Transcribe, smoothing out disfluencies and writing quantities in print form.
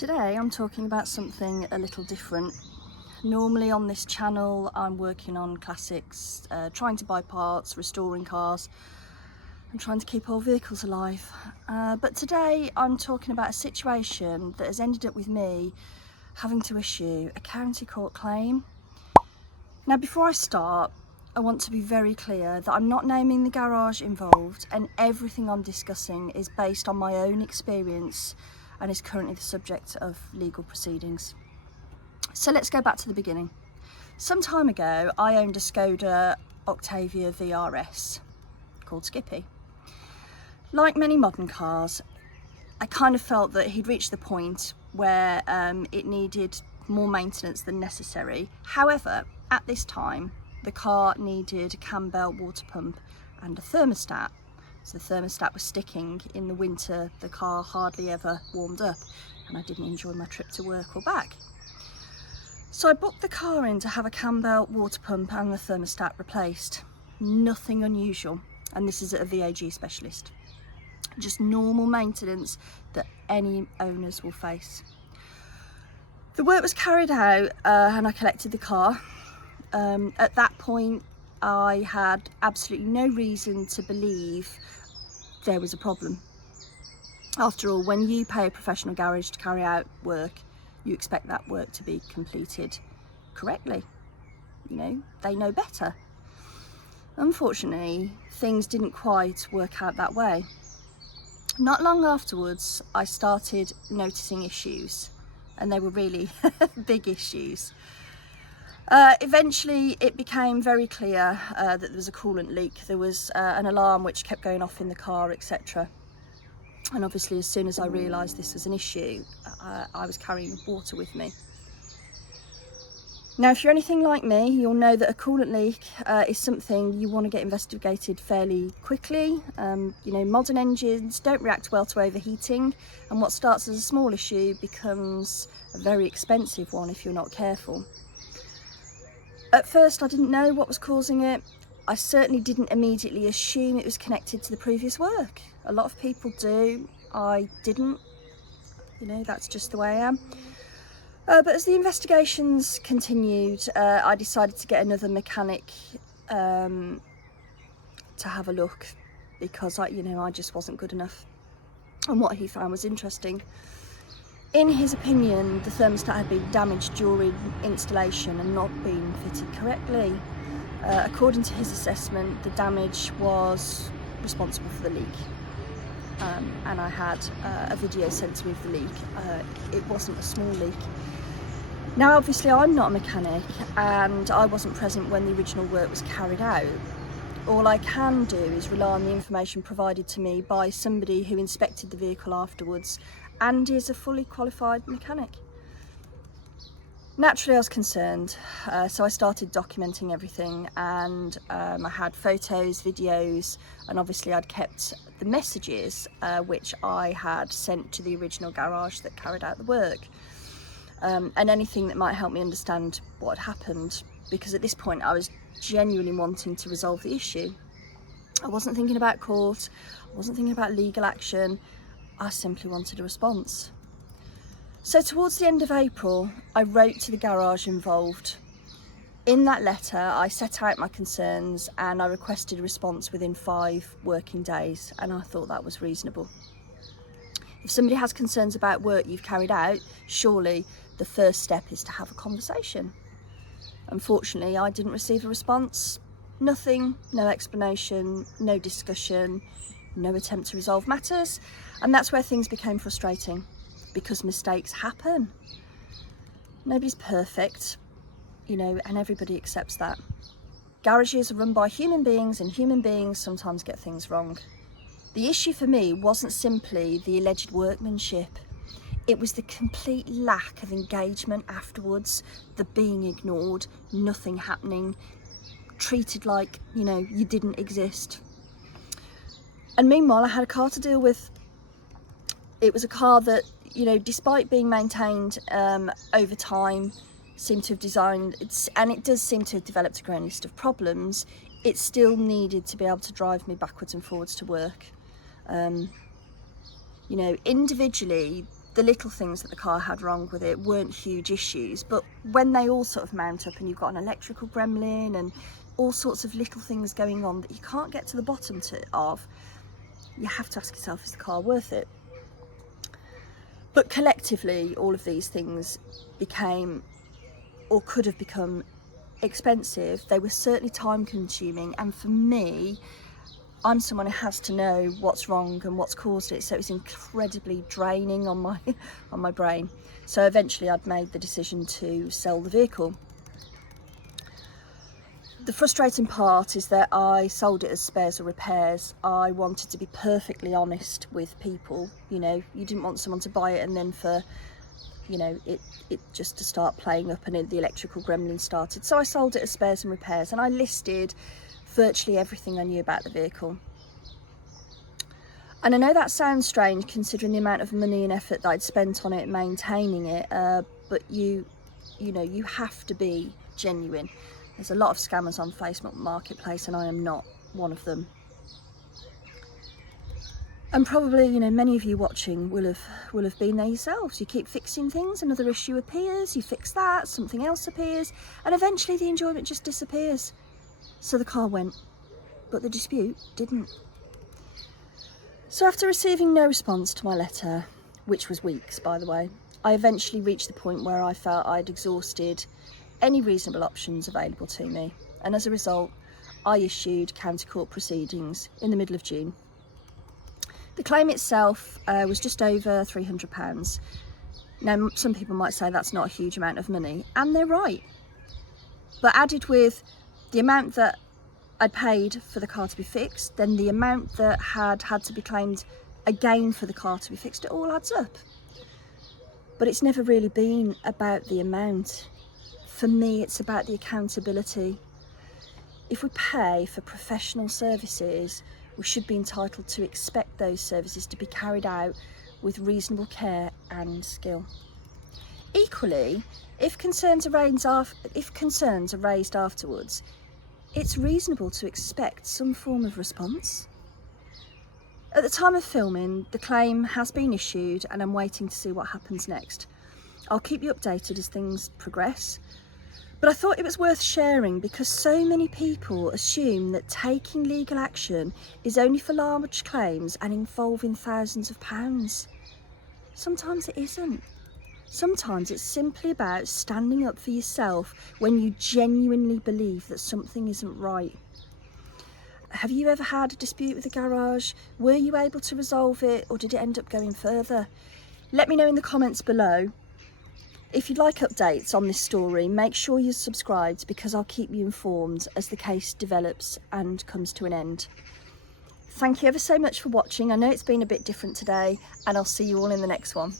Today I'm talking about something a little different. Normally on this channel I'm working on classics, trying to buy parts, restoring cars and trying to keep old vehicles alive. But today I'm talking about a situation that has ended up with me having to issue a county court claim. Now before I start, I want to be very clear that I'm not naming the garage involved, and everything I'm discussing is based on my own experience and is currently the subject of legal proceedings. So let's go back to the beginning. Some time ago I owned a Skoda Octavia VRS called Skippy. Like many modern cars, I kind of felt that he'd reached the point where it needed more maintenance than necessary. However, at this time the car needed a cambelt water pump and a thermostat. So the thermostat was sticking. In the winter the car hardly ever warmed up and I didn't enjoy my trip to work or back. So I booked the car in to have a cambelt water pump and the thermostat replaced. Nothing unusual, and this is at a VAG specialist. Just normal maintenance that any owners will face. The work was carried out and I collected the car. At that point I had absolutely no reason to believe there was a problem. After all, when you pay a professional garage to carry out work, you expect that work to be completed correctly. You know, they know better. Unfortunately, things didn't quite work out that way. Not long afterwards, I started noticing issues, and they were really big issues. Eventually it became very clear that there was a coolant leak. There was an alarm which kept going off in the car, etc. And obviously as soon as I realised this was an issue, I was carrying water with me. Now if you're anything like me, you'll know that a coolant leak is something you want to get investigated fairly quickly. You know, modern engines don't react well to overheating, and what starts as a small issue becomes a very expensive one if you're not careful. At first I didn't know what was causing it. I certainly didn't immediately assume it was connected to the previous work. A lot of people do. I didn't. You know, that's just the way I am. But as the investigations continued, I decided to get another mechanic to have a look, because I just wasn't good enough. And what he found was interesting. In his opinion, the thermostat had been damaged during installation and not been fitted correctly. According to his assessment, the damage was responsible for the leak. And I had a video sent to me of the leak. It wasn't a small leak. Now obviously I'm not a mechanic and I wasn't present when the original work was carried out. All I can do is rely on the information provided to me by somebody who inspected the vehicle afterwards and is a fully qualified mechanic. Naturally I was concerned, so I started documenting everything, and I had photos, videos, and obviously I'd kept the messages which I had sent to the original garage that carried out the work, and anything that might help me understand what had happened, because at this point I was genuinely wanting to resolve the issue. I wasn't thinking about court, I wasn't thinking about legal action, I simply wanted a response. So towards the end of April, I wrote to the garage involved. In that letter, I set out my concerns and I requested a response within 5 working days, and I thought that was reasonable. If somebody has concerns about work you've carried out, surely the first step is to have a conversation. Unfortunately, I didn't receive a response. Nothing, no explanation, no discussion, no attempt to resolve matters, and that's where things became frustrating, because mistakes happen. Nobody's perfect, you know, and everybody accepts that. Garages are run by human beings, and human beings sometimes get things wrong. The issue for me wasn't simply the alleged workmanship, it was the complete lack of engagement afterwards, the being ignored, nothing happening, treated like, you know, you didn't exist. And meanwhile I had a car to deal with. It was a car that, you know, despite being maintained over time, seemed to have and it does seem to have developed a growing list of problems, it still needed to be able to drive me backwards and forwards to work. You know, individually the little things that the car had wrong with it weren't huge issues, but when they all sort of mount up and you've got an electrical gremlin and all sorts of little things going on that you can't get to the bottom of, you have to ask yourself, is the car worth it? But collectively, all of these things became, or could have become, expensive. They were certainly time consuming, and for me, I'm someone who has to know what's wrong and what's caused it, so it was incredibly draining on my brain. So eventually I'd made the decision to sell the vehicle. The frustrating part is that I sold it as spares or repairs. I wanted to be perfectly honest with people. You know, you didn't want someone to buy it and then for, you know, it just to start playing up and the electrical gremlin started. So I sold it as spares and repairs, and I listed virtually everything I knew about the vehicle. And I know that sounds strange considering the amount of money and effort that I'd spent on it maintaining it, but you know, you have to be genuine. There's a lot of scammers on Facebook Marketplace, and I am not one of them. And probably, you know, many of you watching will have been there yourselves. You keep fixing things, another issue appears, you fix that, something else appears, and eventually the enjoyment just disappears. So the car went, but the dispute didn't. So after receiving no response to my letter, which was weeks by the way, I eventually reached the point where I felt I'd exhausted any reasonable options available to me, and as a result I issued county court proceedings in the middle of June. The claim itself was just over £300. Now some people might say that's not a huge amount of money, and they're right, but added with the amount that I'd paid for the car to be fixed, then the amount that had to be claimed again for the car to be fixed, it all adds up. But it's never really been about the amount. For me, it's about the accountability. If we pay for professional services, we should be entitled to expect those services to be carried out with reasonable care and skill. Equally, if concerns are raised afterwards, it's reasonable to expect some form of response. At the time of filming, the claim has been issued and I'm waiting to see what happens next. I'll keep you updated as things progress, but I thought it was worth sharing because so many people assume that taking legal action is only for large claims and involving thousands of pounds. Sometimes it isn't. Sometimes it's simply about standing up for yourself when you genuinely believe that something isn't right. Have you ever had a dispute with a garage? Were you able to resolve it, or did it end up going further? Let me know in the comments below. If you'd like updates on this story, make sure you're subscribed because I'll keep you informed as the case develops and comes to an end. Thank you ever so much for watching. I know it's been a bit different today, and I'll see you all in the next one.